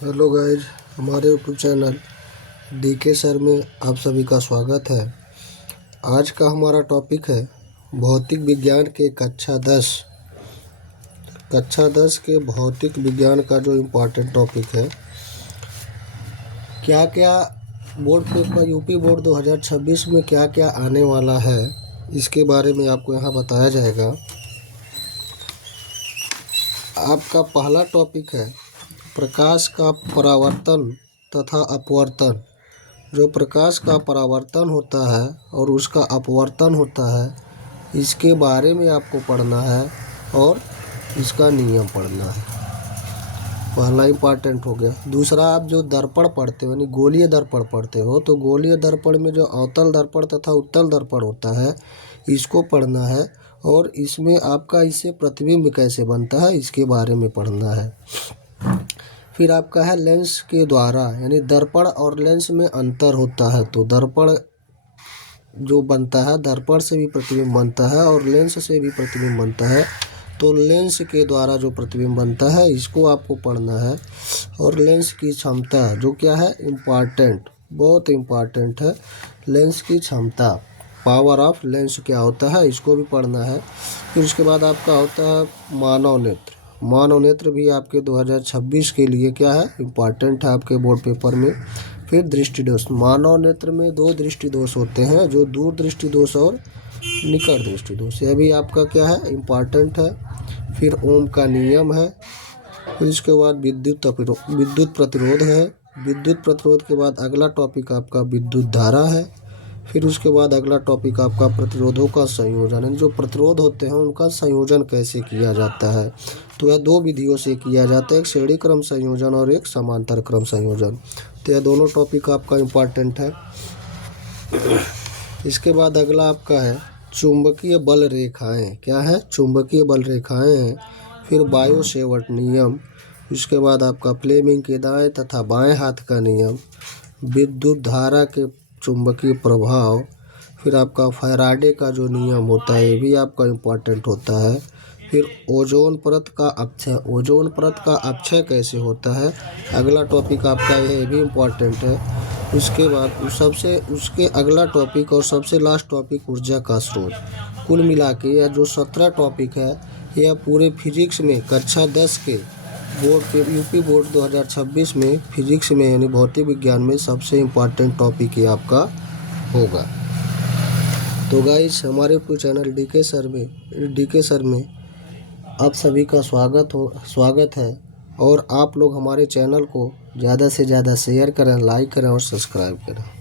Hello guys, हमारे YouTube channel DK sir में आप सभी का स्वागत है। आज का हमारा टॉपिक है भौतिक विज्ञान के कक्षा 10 के भौतिक विज्ञान का जो इम्पोर्टेंट टॉपिक है। क्या क्या बोर्ड पेपर यूपी बोर्ड 2026 में क्या क्या आने वाला है, इसके बारे में आपको यहाँ बताया जाएगा। आपका पहला टॉपिक है प्रकाश का परावर्तन तथा अपवर्तन। जो प्रकाश का परावर्तन होता है और उसका अपवर्तन होता है, इसके बारे में आपको पढ़ना है और इसका नियम पढ़ना है। पहला इम्पॉर्टेंट हो गया। दूसरा, आप जो दर्पण पढ़ते हो यानी गोलीय दर्पण पढ़ते हो, तो गोलीय दर्पण में जो अवतल दर्पण तथा उत्तल दर्पण होता है, इसको पढ़ना है और इसमें आपका इससे प्रतिबिंब कैसे बनता है, इसके बारे में पढ़ना है। फिर आपका है लेंस के द्वारा, यानी दर्पण और लेंस में अंतर होता है। तो दर्पण जो बनता है, दर्पण से भी प्रतिबिंब बनता है और लेंस से भी प्रतिबिंब बनता है। तो लेंस के द्वारा जो प्रतिबिंब बनता है, इसको आपको पढ़ना है। और लेंस की क्षमता, जो क्या है इम्पॉर्टेंट, बहुत इम्पॉर्टेंट है। लेंस की क्षमता, पावर ऑफ लेंस क्या होता है, इसको भी पढ़ना है। फिर उसके बाद आपका होता है मानव नेत्र। मानव नेत्र भी आपके 2026 के लिए क्या है इम्पॉर्टेंट है आपके बोर्ड पेपर में। फिर दृष्टि दोष। मानव नेत्र में 2 दृष्टि दोष होते हैं, जो दूर दृष्टि दोष और निकट दृष्टि दोष। यह भी आपका क्या है इम्पॉर्टेंट है। फिर ओम का नियम है। फिर इसके बाद विद्युत प्रतिरोध है। विद्युत प्रतिरोध के बाद अगला टॉपिक आपका विद्युत धारा है। फिर उसके बाद अगला टॉपिक आपका प्रतिरोधों का संयोजन है। जो प्रतिरोध होते हैं उनका संयोजन कैसे किया जाता है, तो यह 2 विधियों से किया जाता है, एक श्रेणी क्रम संयोजन और एक समांतर क्रम संयोजन। तो यह दोनों टॉपिक आपका इम्पॉर्टेंट है। इसके बाद अगला आपका है चुंबकीय बल रेखाएं। क्या है, चुंबकीय बल रेखाएं हैं। फिर बायो सेवर्ट नियम। इसके बाद आपका फ्लेमिंग के दाएं तथा बाएं हाथ का नियम। विद्युत धारा के चुंबकीय प्रभाव। फिर आपका फैराडे का जो नियम होता है, ये भी आपका इम्पोर्टेंट होता है। फिर ओजोन परत का अपक्षय। ओजोन परत का अपक्षय कैसे होता है, अगला टॉपिक आपका ये भी इम्पोर्टेंट है। उसके बाद उसके अगला टॉपिक और सबसे लास्ट टॉपिक ऊर्जा का स्रोत। कुल मिला के यह जो 17 टॉपिक है, यह पूरे फिजिक्स में कक्षा 10 के बोर्ड पे यूपी बोर्ड 2026 में फिजिक्स में यानी भौतिक विज्ञान में सबसे इम्पोर्टेंट टॉपिक ये आपका होगा। तो गाइस, हमारे पूरे चैनल डीके सर में आप सभी का स्वागत है। और आप लोग हमारे चैनल को ज़्यादा से ज़्यादा शेयर करें, लाइक करें और सब्सक्राइब करें।